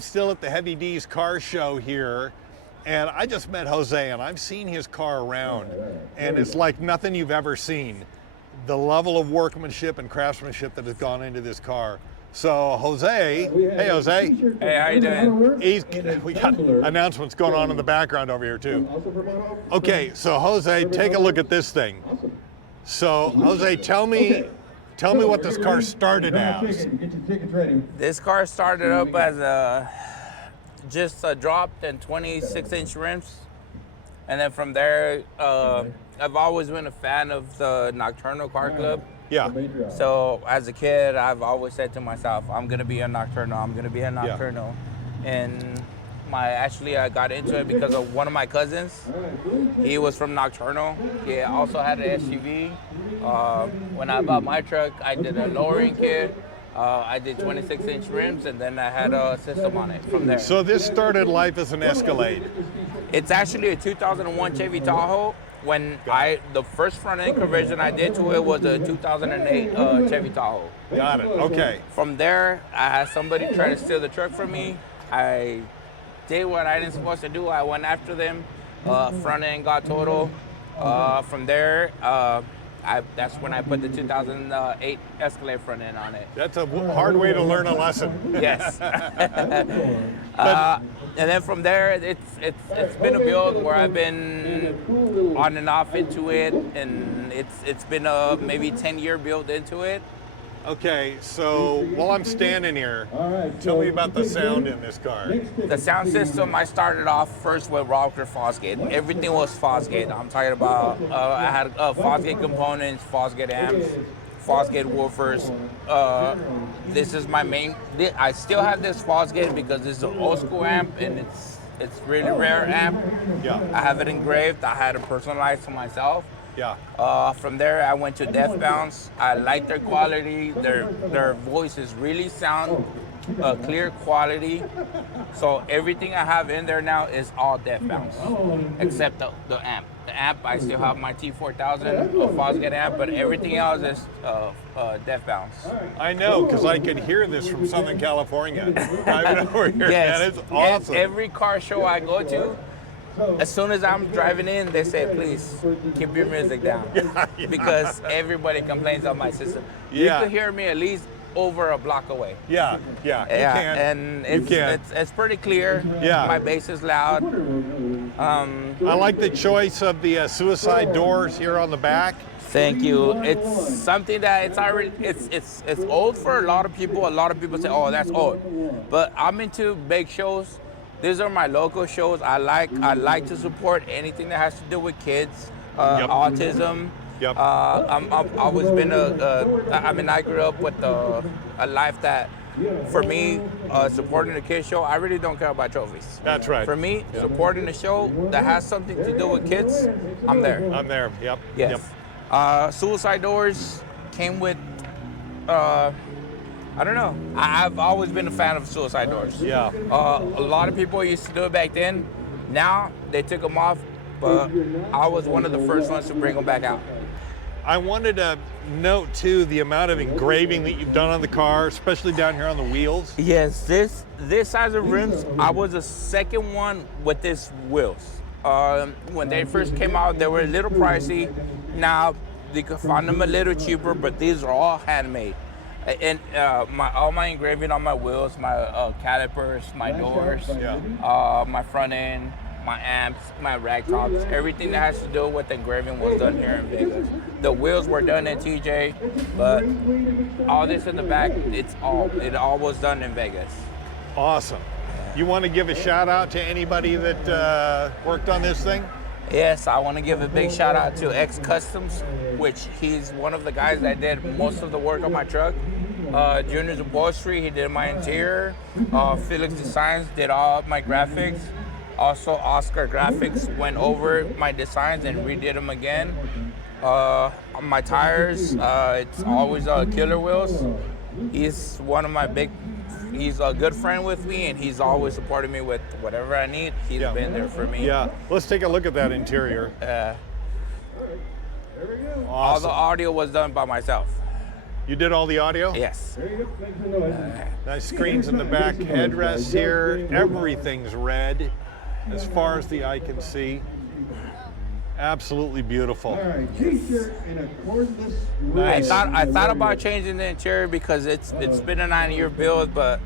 I'm still at the Heavy D's car show here, and I just met Jose, and I've seen his car around, and it's like nothing you've ever seen. The level of workmanship and craftsmanship that has gone into this car. So Jose, hey Jose. Hey, how you doing? We got announcements going on in the background over here too. Okay, so Jose, take a look at this thing. So Jose, tell me what this car started as. This car started up as just dropped in 26-inch rims, and then from there, I've always been a fan of the Nokturnal car club. Yeah. So as a kid, I've always said to myself, I'm gonna be a Nokturnal. I'm gonna be a Nokturnal. Yeah. And I got into it because of one of my cousins. He was from Nokturnal. He also had an SUV. When I bought my truck, I did a lowering kit. I did 26-inch rims, and then I had a system on it from there. So this started life as an Escalade. It's actually a 2001 Chevy Tahoe. The first front end conversion I did to it was a 2008 Chevy Tahoe. Got it. Okay. From there, I had somebody try to steal the truck from me. I did what I didn't supposed to do. I went after them. Front end got total. From there, that's when I put the 2008 Escalade front end on it. That's a hard way to learn a lesson. Yes. And then from there, it's been a build where I've been on and off into it, and it's been a maybe 10-year build into it. Okay, so while I'm standing here, tell me about the sound in this car. The sound system, I started off first with Rocker Fosgate. Everything was Fosgate. I'm talking about, I had Fosgate components, Fosgate amps, Fosgate woofers. This is my main, I still have this Fosgate because this is an old school amp, and it's really rare amp. Yeah. I have it engraved. I had it personalized to myself. Yeah. From there, I went to Def Bounce. I like their quality. Their voices really sound clear quality. So everything I have in there now is all Def Bounce, except the amp. The amp, I still have my T4000 Fosgate amp, but everything else is Def Bounce. I know, because I could hear this from Southern California. I know where you're at. It's awesome. Every car show I go to, as soon as I'm driving in, they say, please keep your music down. Because everybody complains on my system. You can hear me at least over a block away. Yeah, you can. And it's pretty clear. Yeah. My bass is loud. I like the choice of the suicide doors here on the back. Thank you. It's something that it's old for a lot of people. A lot of people say, oh, that's old. But I'm into big shows. These are my local shows. I like to support anything that has to do with kids, autism. Yep. I've always been I grew up with a life that, for me, supporting the kids show, I really don't care about trophies. That's right. For me, supporting a show that has something to do with kids, I'm there. I'm there. Yep. Yes. Yep. Suicide doors came with. I don't know. I've always been a fan of suicide doors. Yeah. A lot of people used to do it back then. Now they took them off, but I was one of the first ones to bring them back out. I wanted to note too the amount of engraving that you've done on the car, especially down here on the wheels. Yes, this size of rims, I was the second one with this wheels. When they first came out, they were a little pricey. Now you can find them a little cheaper, but these are all handmade. And all my engraving on my wheels, my calipers, my doors, my front end, my amps, my rag tops, everything that has to do with engraving was done here in Vegas. The wheels were done in TJ, but all this in the back, it all was done in Vegas. Awesome. You want to give a shout out to anybody that worked on this thing? Yes, I want to give a big shout out to X Customs, which he's one of the guys that did most of the work on my truck. Junior's Upholstery, he did my interior. Felix Designs did all of my graphics. Also, Oscar Graphics went over my designs and redid them again. On my tires, it's always Killer Wheels. He's one of my he's a good friend with me, and he's always supported me with whatever I need. He's been there for me. Yeah, let's take a look at that interior. Awesome. All the audio was done by myself. You did all the audio? Yes. Nice screens in the back, headrests here. Everything's red as far as the eye can see. Absolutely beautiful. Nice. I thought about changing the interior because it's been a 9-year build, but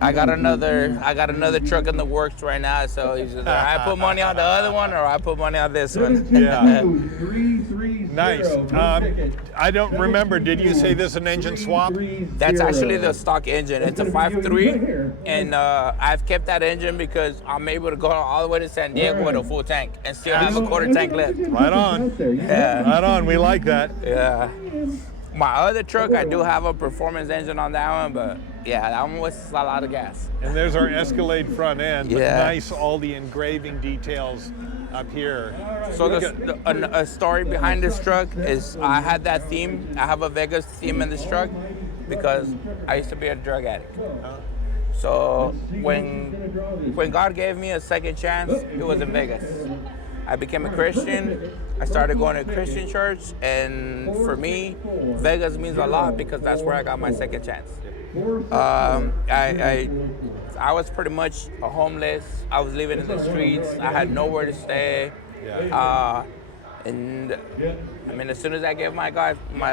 I got another truck in the works right now. So he's just, I put money on the other one, or I put money on this one. Yeah. Nice. I don't remember. Did you say this is an engine swap? That's actually the stock engine. It's a 5.3, and I've kept that engine because I'm able to go all the way to San Diego with a full tank and still have a quarter tank left. Right on. Yeah. Right on. We like that. Yeah. My other truck, I do have a performance engine on that one, but yeah, that one was a lot of gas. And there's our Escalade front end. But Yeah. nice, all the engraving details up here. So a story behind this truck is I had that theme. I have a Vegas theme in this truck because I used to be a drug addict. So when God gave me a second chance, it was in Vegas. I became a Christian. I started going to a Christian church, and for me, Vegas means a lot because that's where I got my second chance. I was pretty much a homeless. I was living in the streets. I had nowhere to stay. And I mean, as soon as I gave my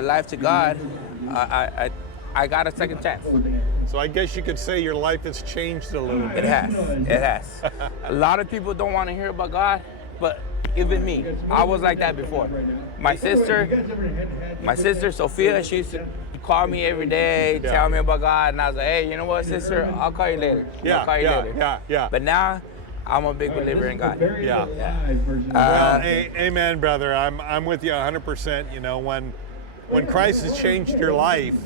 life to God, I got a second chance. So I guess you could say your life has changed a little bit. It has. It has. A lot of people don't want to hear about God, but even me, I was like that before. My sister Sophia, she used to call me every day, tell me about God, and I was like, hey, you know what, sister? I'll call you later. I'll call you later. Yeah. But now, I'm a big believer in God. Yeah. Well, amen, brother. I'm with you 100%. You know, when Christ has changed your life,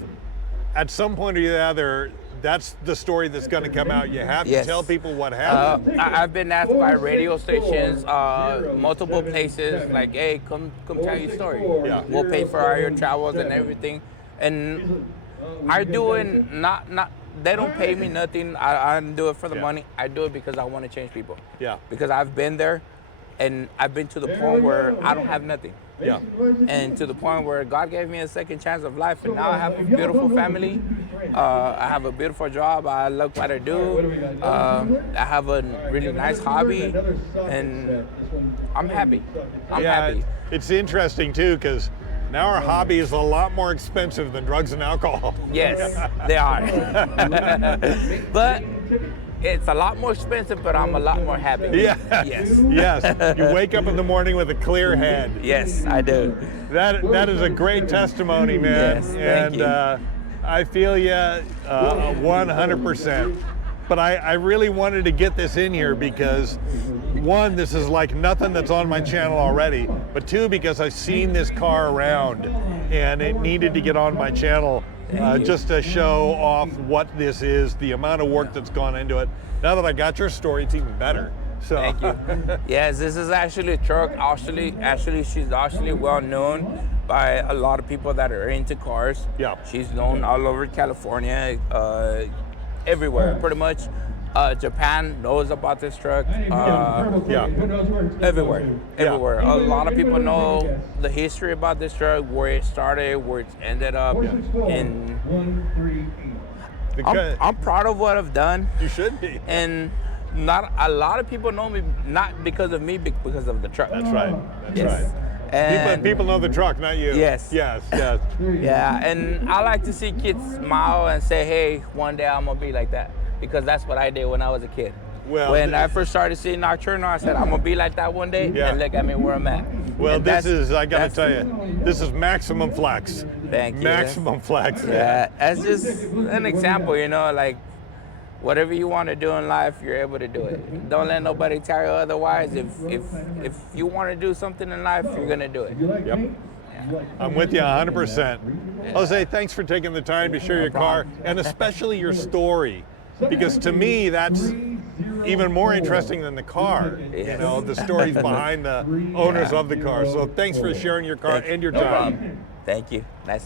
at some point or the other, that's the story that's going to come out. You have to tell people what happened. I've been asked by radio stations, multiple places, like, hey, come tell your story. Yeah. We'll pay for all your travels and everything. And I do it not. They don't pay me nothing. I don't do it for the money. I do it because I want to change people. Yeah. Because I've been there, and I've been to the point where I don't have nothing. Yeah. And to the point where God gave me a second chance of life, and now I have a beautiful family. I have a beautiful job. I love what I do. I have a really nice hobby, and I'm happy. I'm happy. It's interesting too, because now our hobby is a lot more expensive than drugs and alcohol. Yes, they are. But it's a lot more expensive, but I'm a lot more happy. Yeah. Yes. Yes. You wake up in the morning with a clear head. Yes, I do. That is a great testimony, man. Yes, thank you. I feel you 100%. But I really wanted to get this in here because, one, this is like nothing that's on my channel already, but two, because I've seen this car around and it needed to get on my channel just to show off what this is, the amount of work that's gone into it. Now that I got your story, it's even better. So. Thank you. Yes, this is actually a truck. Actually, she's actually well known by a lot of people that are into cars. Yeah. She's known all over California, everywhere, pretty much. Japan knows about this truck. Everywhere. A lot of people know the history about this truck, where it started, where it ended up, and I'm proud of what I've done. You should be. And not a lot of people know me, not because of me, but because of the truck. That's right. That's right. And people know the truck, not you. Yes. Yes. Yeah, and I like to see kids smile and say, hey, one day I'm going to be like that. Because that's what I did when I was a kid. Well, when I first started seeing Nokturnal, I said, I'm going to be like that one day, and look at me where I'm at. Well, I got to tell you, this is maximum flex. Thank you. Maximum flex. Yeah, that's just an example, you know, like, whatever you want to do in life, you're able to do it. Don't let nobody tell you otherwise. If you want to do something in life, you're going to do it. Yep. Yeah. I'm with you 100%. Jose, thanks for taking the time to share your car, and especially your story. Because to me, that's even more interesting than the car. You know, the stories behind the owners of the car. So thanks for sharing your car and your time. Thank you. Nice.